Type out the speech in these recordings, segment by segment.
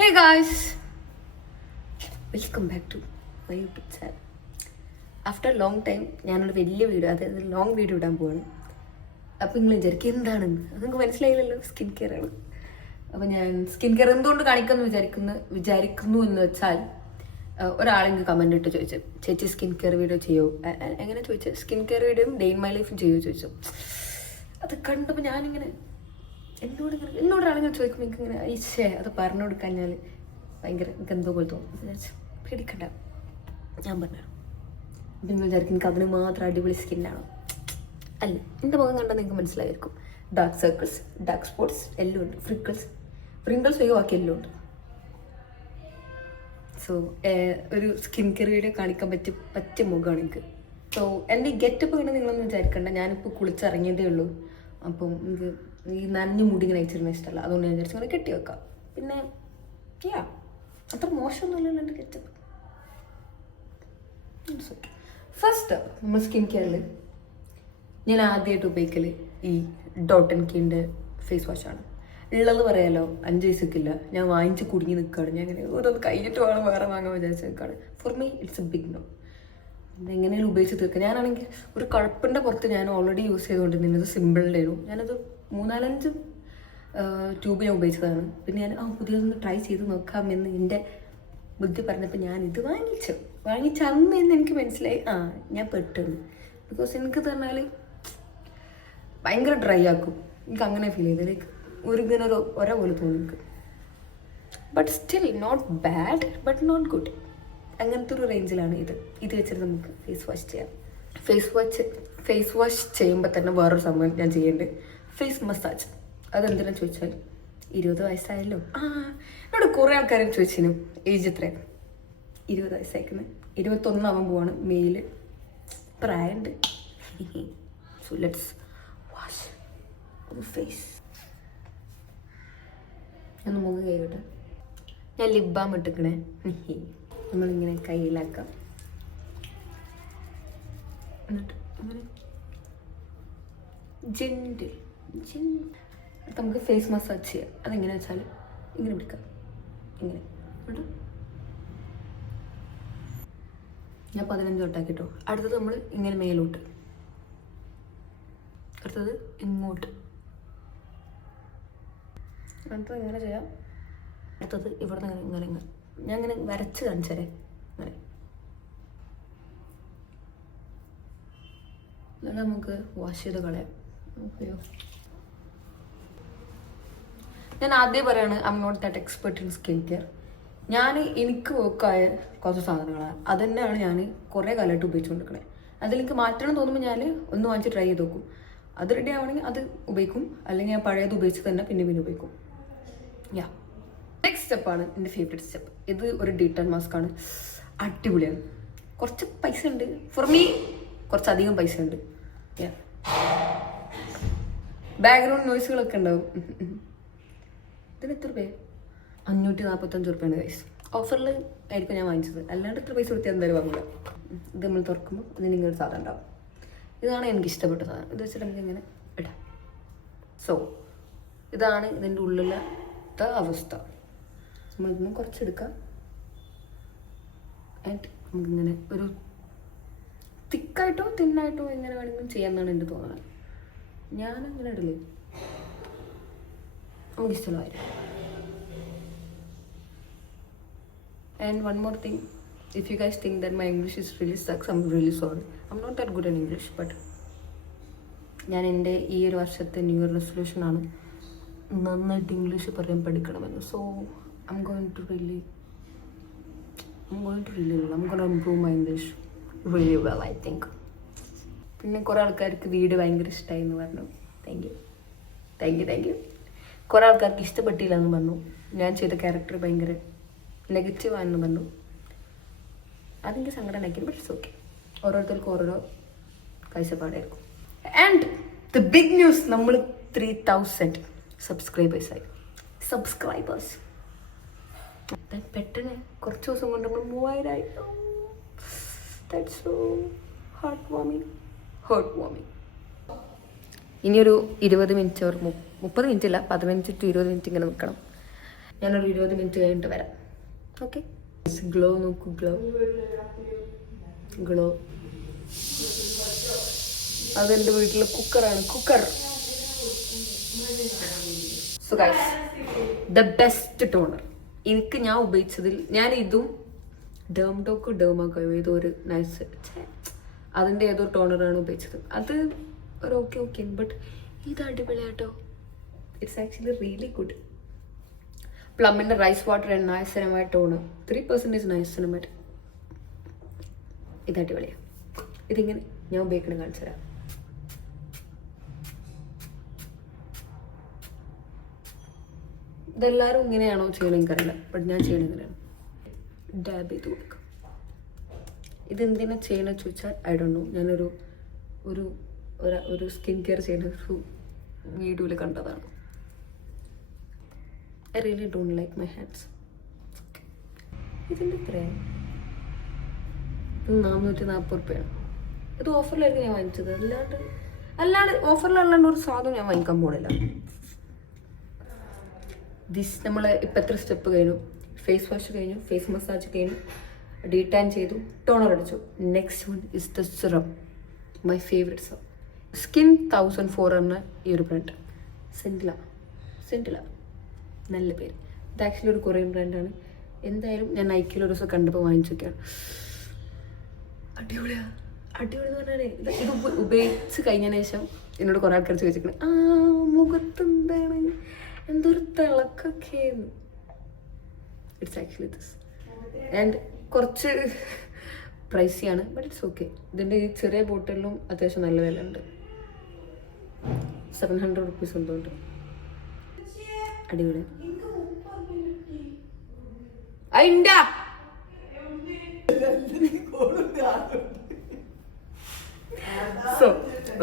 Hey guys, welcome back to my YouTube channel. After long time ഞാനൊരു വലിയ video, അതായത് long video ഇടാൻ പോവാണ്. അപ്പോൾ നിങ്ങൾ വിചാരിക്കും എന്താണെന്ന്, അത് നിങ്ങൾക്ക് മനസ്സിലായില്ലല്ലോ. സ്കിൻ കെയർ ആണ്. അപ്പോൾ ഞാൻ സ്കിൻ കെയർ എന്തുകൊണ്ട് കാണിക്കുമെന്ന് വിചാരിക്കുന്നു എന്ന് വെച്ചാൽ, ഒരാളെങ്കിൽ കമൻ്റ് ഇട്ട് ചോദിച്ചു, ചേച്ചി സ്കിൻ കെയർ വീഡിയോ ചെയ്യോ? എങ്ങനെ ചോദിച്ചു? സ്കിൻ കെയർ വീഡിയോയും ഡേ ഇൻ മൈ ലൈഫും ചെയ്യുമോ ചോദിച്ചു. അത് കണ്ടപ്പോൾ ഞാനിങ്ങനെ എന്നോടൊരാളിങ്ങനെ ചോദിക്കുമ്പോൾ എനിക്കിങ്ങനെ ഈശേ അത് പറഞ്ഞു കൊടുക്കഴിഞ്ഞാൽ ഭയങ്കര എനിക്ക് എന്തോ പോലെ തോന്നും. വിചാരിച്ചു പേടിക്കണ്ട, ഞാൻ പറഞ്ഞു. നിങ്ങൾ വിചാരിക്കും എനിക്ക് അതിന് മാത്രം അടിപൊളി സ്കിന്നാണോ? അല്ല, എൻ്റെ മുഖം കണ്ടാൽ നിങ്ങൾക്ക് മനസ്സിലായിരിക്കും. ഡാർക്ക് സർക്കിൾസ്, ഡാർക്ക് സ്പോട്ട്സ് എല്ലാം ഉണ്ട്. ഫ്രിങ്കിൾസ് ഒഴിവാക്കി എല്ലാം ഉണ്ട്. സോ ഒരു സ്കിൻ കെയർ വീഡിയോ കാണിക്കാൻ പറ്റിയ മുഖമാണ് എനിക്ക്. സോ എൻ്റെ ഗെറ്റപ്പ് കണ്ട് നിങ്ങളൊന്നും വിചാരിക്കണ്ട. ഞാനിപ്പോൾ കുളിച്ചിറങ്ങിയതേ ഉള്ളൂ. അപ്പം എനിക്ക് ഈ നനഞ്ഞ മുടി ഇങ്ങനെ അയച്ചിരുന്ന ഇഷ്ടമല്ല. അതുകൊണ്ട് ഞാൻ വിചാരിച്ചു ഇങ്ങനെ കെട്ടി വെക്കാം. പിന്നെ അത്ര മോശമൊന്നുമല്ലല്ലോ എൻ്റെ ഗെറ്റപ്പ്. ഫസ്റ്റ് നമ്മൾ സ്കിൻ കെയറിൽ ഞാൻ ആദ്യമായിട്ട് ഉപയോഗിക്കൽ ഈ ഡോട്ട് ആൻഡ് കീൻ്റെ ഫേസ് വാഷാണ്. ഉള്ളത് പറയാലോ, 5 പൈസക്കില്ല. ഞാൻ വാങ്ങിച്ച് കുടുങ്ങി നിൽക്കുകയാണ്. ഞാൻ ഇങ്ങനെ ഓരോന്ന് കഴിഞ്ഞിട്ട് വേണം വേറെ വാങ്ങാൻ വിചാരിച്ച് നിൽക്കുകയാണ്. For me it's a big no. എങ്ങനെയും ഉപയോഗിച്ച് തീർക്കുക. ഞാനാണെങ്കിൽ ഒരു കുഴപ്പിൻ്റെ പുറത്ത് ഞാൻ ഓൾറെഡി യൂസ് ചെയ്തുകൊണ്ടിരുന്നത് സിമ്പിളിൻ്റെയായിരുന്നു. ഞാനത് 3-4 ട്യൂബ് ഞാൻ ഉപയോഗിച്ചതാണ്. പിന്നെ ഞാൻ പുതിയതൊന്ന് ട്രൈ ചെയ്ത് നോക്കാമെന്ന് എൻ്റെ ബുദ്ധി പറഞ്ഞപ്പോൾ ഞാൻ ഇത് വാങ്ങിച്ച അന്ന് എന്ന് എനിക്ക് മനസ്സിലായി ഞാൻ പെട്ടെന്ന്. ബിക്കോസ് എനിക്ക് പറഞ്ഞാൽ ഭയങ്കര ഡ്രൈ ആക്കും. എനിക്ക് അങ്ങനെ ഫീൽ ചെയ്ത് ലൈക്ക് ഇങ്ങനെ ഒരേ പോലെ തോന്നി എനിക്ക്. But still not bad but not good. അങ്ങനത്തെ ഒരു റേഞ്ചിലാണ് ഇത് വെച്ചിട്ട് നമുക്ക് ഫേസ് വാഷ് ചെയ്യാം. ഫേസ് വാഷ് ചെയ്യുമ്പോൾ തന്നെ വേറൊരു സംഭവം ഞാൻ ചെയ്യുന്നുണ്ട്, ഫേസ് മസാജ്. അതെന്തിനാ ചോദിച്ചാൽ 20 വയസ്സായല്ലോ. എന്നോട് കുറേ ആൾക്കാരും ചോദിച്ചിരുന്നു ഏജ് എത്രയാണ്. 20 വയസ്സായിരിക്കുന്നത്. 21 ആവാൻ പോവാണ് മെയിൽ. പ്രായമുണ്ട്. So let's wash face. ഞാൻ മുഖം കൈകട്ടെ. ഞാൻ ലിപ് ബാം ഇട്ടിക്കണേ. നമ്മളിങ്ങനെ കയ്യിലാക്കാം. എന്നിട്ട് അങ്ങനെ ജെൻറ്റിൽ നമുക്ക് ഫേസ് മസാജ് ചെയ്യാം. അതെങ്ങനെയാ വെച്ചാൽ ഇങ്ങനെ പിടിക്കാം. ഇങ്ങനെ ഞാൻ 15 തൊട്ടാക്കിട്ടോ. അടുത്തത് നമ്മൾ ഇങ്ങനെ മേലോട്ട്, അടുത്തത് ഇങ്ങോട്ട്, അടുത്തത് ഇങ്ങനെ ചെയ്യാം. അടുത്തത് ഇവിടെ നിന്ന് ഇങ്ങനെ ഞാൻ ഇങ്ങനെ വരച്ച് കാണിച്ചേ. അങ്ങനെ എന്നിട്ട് നമുക്ക് വാഷ് ചെയ്ത് കളയാം. അയ്യോ, ഞാൻ ആദ്യം പറയാണ് I am not that expert in skin care. എനിക്ക് വർക്കായ കുറച്ച് സാധനങ്ങളാണ്. അത് തന്നെയാണ് ഞാൻ കുറേ കാലമായിട്ട് ഉപയോഗിച്ചുകൊണ്ടിരിക്കണേ. അതിലെനിക്ക് മാറ്റണം തോന്നുമ്പോൾ ഞാൻ ഒന്ന് വാങ്ങിച്ച് ട്രൈ ചെയ്ത് നോക്കും. അത് റെഡി ആവണമെങ്കിൽ അത് ഉപയോഗിക്കും, അല്ലെങ്കിൽ ഞാൻ പഴയത് ഉപയോഗിച്ച് തന്നെ പിന്നെ ഉപയോഗിക്കും. നെക്സ്റ്റ് സ്റ്റെപ്പാണ് എൻ്റെ ഫേവറേറ്റ് സ്റ്റെപ്പ്. ഇത് ഒരു ഡീറ്റൻ മാസ്ക് ആണ്. അടിപൊളിയാണ്. കുറച്ച് പൈസ ഉണ്ട്. ഫോർ മീ കുറച്ചധികം പൈസ ഉണ്ട്. ബാക്ക്ഗ്രൗണ്ട് നോയ്സുകളൊക്കെ ഉണ്ടാവും. ഇതിന് എത്ര രൂപ? 545 രൂപയാണ് ഗൈസ്. ഓഫറിൽ ആയിരിക്കും ഞാൻ വാങ്ങിച്ചത്. അല്ലാണ്ട് എത്ര പൈസ കൊടുത്താൽ എന്തായാലും വാങ്ങില്ല. ഇത് നമ്മൾ തുറക്കുമ്പോൾ അതിന് ഇങ്ങനെ സാധനം ഉണ്ടാവും. ഇതാണ് എനിക്ക് ഇഷ്ടപ്പെട്ട സാധനം. ഇത് വെച്ചിട്ട് നമുക്ക് ഇങ്ങനെ ഇടാം. സോ ഇതാണ് ഇതിൻ്റെ ഉള്ളിലത്തെ അവസ്ഥ. നമ്മളിതൊന്നും കുറച്ചെടുക്കാം. ആൻഡ് നമുക്കിങ്ങനെ ഒരു തിക്കായിട്ടോ തിന്നായിട്ടോ എങ്ങനെ വേണമെങ്കിലും ചെയ്യാമെന്നാണ് എൻ്റെ തോന്നുന്നത്. ഞാനങ്ങനെ ഇടല് നമുക്കിഷ്ടമായിരുന്നു. And one more thing, if you guys think that my English is really sucks, I'm really sorry. I'm not that good in English, but ഞാൻ എൻ്റെ ഈ ഒരു വർഷത്തെ ന്യൂ ഇയർ റെസൊല്യൂഷനാണ് നന്നായിട്ട് ഇംഗ്ലീഷ് പറയാൻ പഠിക്കണമെന്ന്. So I'm going to improve my English really well, I think. പിന്നെ കുറേ ആൾക്കാർക്ക് വീഡിയോ ഭയങ്കര ഇഷ്ടമായി എന്ന് പറഞ്ഞു. Thank you. കുറേ ആൾക്കാർക്ക് ഇഷ്ടപ്പെട്ടില്ല എന്ന് പറഞ്ഞു. ഞാൻ ചെയ്ത ക്യാരക്ടർ ഭയങ്കര നെഗറ്റീവാണെന്ന് പറഞ്ഞു. അതെനിക്ക് സങ്കടം ഉണ്ടാക്കി. But it's okay. ഓരോരുത്തർക്കും ഓരോരോ കാഴ്ചപ്പാടായിരിക്കും. ആൻഡ് ദ ബിഗ് ന്യൂസ്, നമ്മൾ 3000 സബ്സ്ക്രൈബേഴ്സായി. പെട്ടെന്ന് കുറച്ച് ദിവസം കൊണ്ട് നമ്മൾ 3000 ആയി. ദാറ്റ്സ് സോ ഹാർട്ട് വാമിങ്. ഇനിയൊരു 20 മിനിറ്റ് 30 മിനിറ്റ് ഇല്ല, 15 to 20 മിനിറ്റ് ഇങ്ങനെ നിൽക്കണം. ഞാനൊരു 20 മിനിറ്റ് കഴിഞ്ഞിട്ട് വരാം. ഓക്കെ, ഗ്ലോ നോക്കൂ, ഗ്ലോ. അതെൻ്റെ വീട്ടിലെ കുക്കറാണ്, cooker. So guys, the best toner എനിക്ക് ഞാൻ ഉപയോഗിച്ചതിൽ, ഞാൻ ഇതും ഡേമാക്കോ ഏതോ ഒരു നൈസ് അതിൻ്റെ ഏതോ ടോണറാണ് ഉപയോഗിച്ചത്. അത് ഒരു ഓക്കെ ബട്ട് ഇത് അടിപൊളിയാട്ടോ. It's actually really good. പ്ലമ്മിൻ്റെ rice water and niacinamide toner 3% niacinamide. ഇത് അടിപൊളിയാണ്. ഇതിങ്ങനെ ഞാൻ ഉപയോഗിക്കണം, കാണിച്ചു തരാം. ഇതെല്ലാവരും ഇങ്ങനെയാണോ ചെയ്യണം എനിക്കറിയില്ല, ബട്ട് ഞാൻ ചെയ്യണം ഇങ്ങനെയാണ്. ഡാബ് ചെയ്ത് കൊടുക്കും. ഇതെന്തിനാ ചെയ്യണമെന്ന് ചോദിച്ചാൽ ഐ ഡോണ്ട് നോ. ഞാനൊരു ഒരു ഒരു സ്കിൻ കെയർ ചെയ്യുന്ന ഒരു വീഡിയോയിൽ കണ്ടതാണ്. I really don't like my hands. ഇതിൻ്റെ എത്രയാണ്? ഇത് 440 രൂപയാണ്. ഇത് ഓഫറിലായിരിക്കും ഞാൻ വാങ്ങിച്ചത്. അല്ലാണ്ട് ഓഫറിലല്ലാണ്ട് ഒരു സാധനം ഞാൻ വാങ്ങിക്കാൻ പോണില്ല. നമ്മൾ ഇപ്പം എത്ര സ്റ്റെപ്പ് കഴിഞ്ഞു? ഫേസ് വാഷ് കഴിഞ്ഞു, ഫേസ് മസാജ് കഴിഞ്ഞു, ഡീടാൻ ചെയ്തു, ടോണർ അടിച്ചു. Next one is the serum, my favourite serum. Skin 1004 ഈ ഒരു ബ്രാൻഡ്. സെൻറ്റില നല്ല പേര്. ഇത് ആക്ച്വലി ഒരു കൊറിയൻ ബ്രാൻഡാണ്. എന്തായാലും ഞാൻ നൈക്കിൽ ഒരു ദിവസം കണ്ടപ്പോൾ വാങ്ങിച്ചൊക്കെയാണ്. അടിപൊളി എന്ന് പറഞ്ഞാൽ ഇത് ഉപയോഗിച്ച് കഴിഞ്ഞതിന് ശേഷം എന്നോട് കുറേ ആൾക്കാർ ചോദിച്ചിട്ടുണ്ട്, മുഖത്ത് എന്താണ് എന്തൊരു തിളക്കൊക്കെ. It's actually this. ആൻഡ് കുറച്ച് പ്രൈസിയാണ്, ബട്ട് ഇറ്റ്സ് ഓക്കെ. ഇതിൻ്റെ ഈ ചെറിയ ബോട്ടിലും അത്യാവശ്യം നല്ല വില ഉണ്ട്. 700 റുപ്പീസ് എന്തുകൊണ്ട്. അടിപൊളി. സോ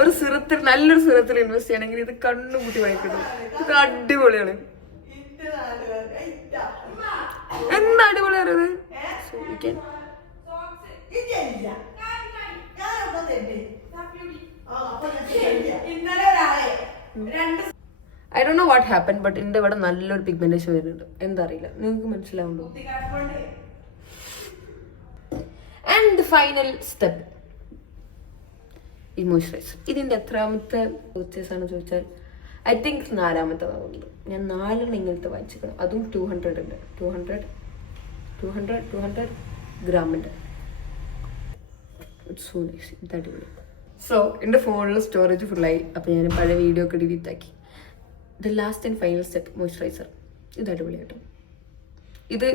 ഒരു സിറത്തിൽ, നല്ലൊരു സിറത്തിൽ ഇൻവെസ്റ്റ് ചെയ്യണമെങ്കിൽ ഇത് കണ്ണുകൂട്ടി വായിക്കണം. ഇത് അടിപൊളിയാണ്. എന്താ അടിപൊളിയാണ് ഇത്. So you can I don't know what happen, but എൻ്റെ ഇവിടെ നല്ലൊരു പിഗ്മെന്റേഷൻ വരുന്നുണ്ട്. എന്താ അറിയില്ല, നിങ്ങൾക്ക് മനസ്സിലാവുണ്ടോ? ആൻഡ് ഫൈനൽ സ്റ്റെപ്പ്, ഈ മോയ്സ്ചറൈസർ. ഇതിൻ്റെ എത്രാമത്തെ പർച്ചേസ് ആണ് ചോദിച്ചാൽ ഐ തിങ്ക് 4ാമത്തെ വാങ്ങുന്നത്. ഞാൻ 4 ഇങ്ങനത്തെ വാങ്ങിച്ചിരിക്കണം. അതും 200 ഉണ്ട്. 200 ഗ്രാമിൻ്റെ. It's so nice. ഇത് അടിപൊളി. സോ എൻ്റെ ഫോണിൽ സ്റ്റോറേജ് ഫുള്ളായി. അപ്പോൾ ഞാൻ പഴയ വീഡിയോ ഒക്കെ ഡിലീറ്റ് ആക്കി. The last and final step, moisturiser. ഇത് അടിപൊളി കേട്ടോ. ഇത്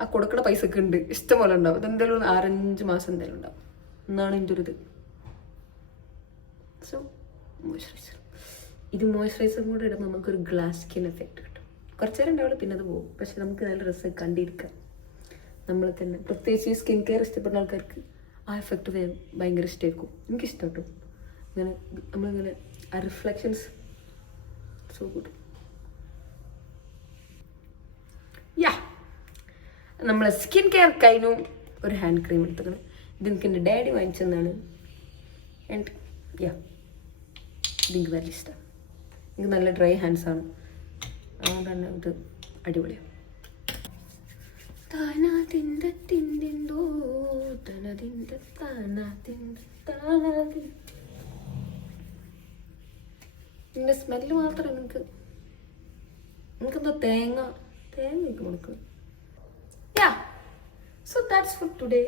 ആ കൊടുക്കുന്ന പൈസ ഒക്കെ ഉണ്ട്, ഇഷ്ടംപോലെ ഉണ്ടാവും. ഇതെന്തായാലും 6-5 മാസം എന്തായാലും ഉണ്ടാവും എന്നാണ് എൻ്റെ ഒരു ഇത്. So moisturiser. ഇത് മോയ്സ്ചറൈസറും കൂടെ ഇടുമ്പോൾ നമുക്കൊരു ഗ്ലാസ് സ്കിൻ എഫക്റ്റ് കിട്ടും. കുറച്ച് നേരം ഉണ്ടാവുള്ളൂ, പിന്നെ അത് പോകും. പക്ഷെ നമുക്ക് നല്ല റിസൾട്ട് കണ്ടിരിക്കാം നമ്മൾ തന്നെ. പ്രത്യേകിച്ച് ഈ സ്കിൻ കെയർ ഇഷ്ടപ്പെടുന്ന ആൾക്കാർക്ക് ആ എഫക്റ്റ് ഭയങ്കര ഇഷ്ടമായിരിക്കും. എനിക്കിഷ്ടം കേട്ടോ. ഇങ്ങനെ നമ്മളിങ്ങനെ ആ റിഫ്ലക്ഷൻസ് സോ ഗുഡ്. യാ, നമ്മൾ സ്കിൻ കെയർ കഴിഞ്ഞു. ഒരു ഹാൻഡ് ക്രീം എടുത്തത്. ഇത് എനിക്ക് എൻ്റെ ഡാഡി വാങ്ങിച്ചെന്നാണ്. ആൻഡ് യാ, ഇതെനിക്ക് വലിയ ഇഷ്ടമാണ്. എനിക്ക് നല്ല ഡ്രൈ ഹാൻഡ്സ് ആണ്, അതുകൊണ്ട് തന്നെ ഇത് അടിപൊളിയാണ്. ഇതിൻ്റെ സ്മെല്ല് മാത്രം എനിക്കെന്തോ തേങ്ങ കൊടുക്കും. Yeah, so that's for today.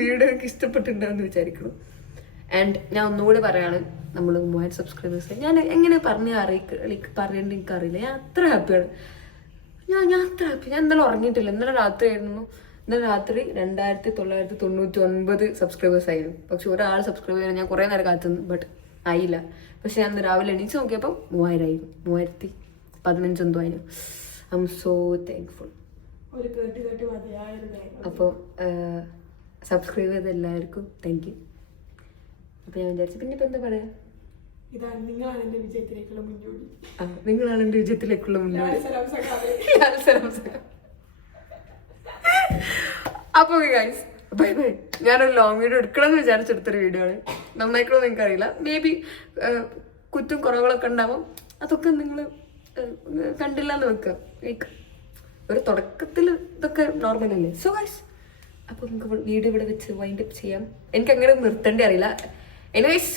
Video എനിക്ക് ഇഷ്ടപ്പെട്ടിട്ടുണ്ടാന്ന് വിചാരിക്കുന്നു. ആൻഡ് ഞാൻ ഒന്നുകൂടി പറയാണ്, നമ്മൾ 3000 സബ്സ്ക്രൈബേഴ്സ്. ഞാൻ എങ്ങനെ പറയേണ്ട എനിക്കറിയില്ല. ഞാൻ അത്ര ഹാപ്പിയാണ്. ഞാൻ അത്ര ഹാപ്പി. ഞാൻ ഇന്നലെ ഉറങ്ങിയിട്ടില്ല. ഇന്നലെ രാത്രി 2999 സബ്സ്ക്രൈബേഴ്സ് ആയിരുന്നു. പക്ഷെ ഒരാൾ സബ്സ്ക്രൈബ് ചെയ്യാൻ ഞാൻ കുറേ നേരം കാത്തുനിന്നു, ബട്ട് ആയില്ല. പക്ഷെ ഞാൻ ഇന്ന് രാവിലെ എണീച്ച് നോക്കിയപ്പോൾ 3000 ആയിരുന്നു. 3015 എന്തോ ആയിരുന്നു. I M so thankful. അപ്പോൾ സബ്സ്ക്രൈബ് ചെയ്ത എല്ലാവർക്കും താങ്ക് യു. അപ്പോൾ ഞാൻ വിചാരിച്ചു പിന്നെ ഇപ്പം എന്താ പറയാ, നിങ്ങളാണ് എൻ്റെ വിജയത്തിലേക്കുള്ള മുന്നോടി. നിങ്ങളാണ് എൻ്റെ വിജയത്തിലേക്കുള്ള മുന്നോടി. അപ്പോൾ ഗൈസ്, ബൈ ബൈ. ഞാനൊരു ലോങ് വീഡിയോ എടുക്കണമെന്ന് വിചാരിച്ചെടുത്തൊരു വീഡിയോ ആണ്. നന്നായിക്കണമെന്ന് എനിക്കറിയില്ല. മേ ബി കുറ്റും കുറവുകളൊക്കെ ഉണ്ടാവും. അതൊക്കെ നിങ്ങൾ കണ്ടില്ല എന്ന് വെക്കുക. ലൈക്ക് ഒരു തുടക്കത്തിൽ ഇതൊക്കെ നോർമൽ അല്ലേ. സോ ഗൈസ്, അപ്പോൾ നമുക്ക് വീഡിയോ ഇവിടെ വെച്ച് വൈൻഡ് അപ്പ് ചെയ്യാം. എനിക്ക് അങ്ങനെ നിർത്തേണ്ടി അറിയില്ല. എനിവേസ്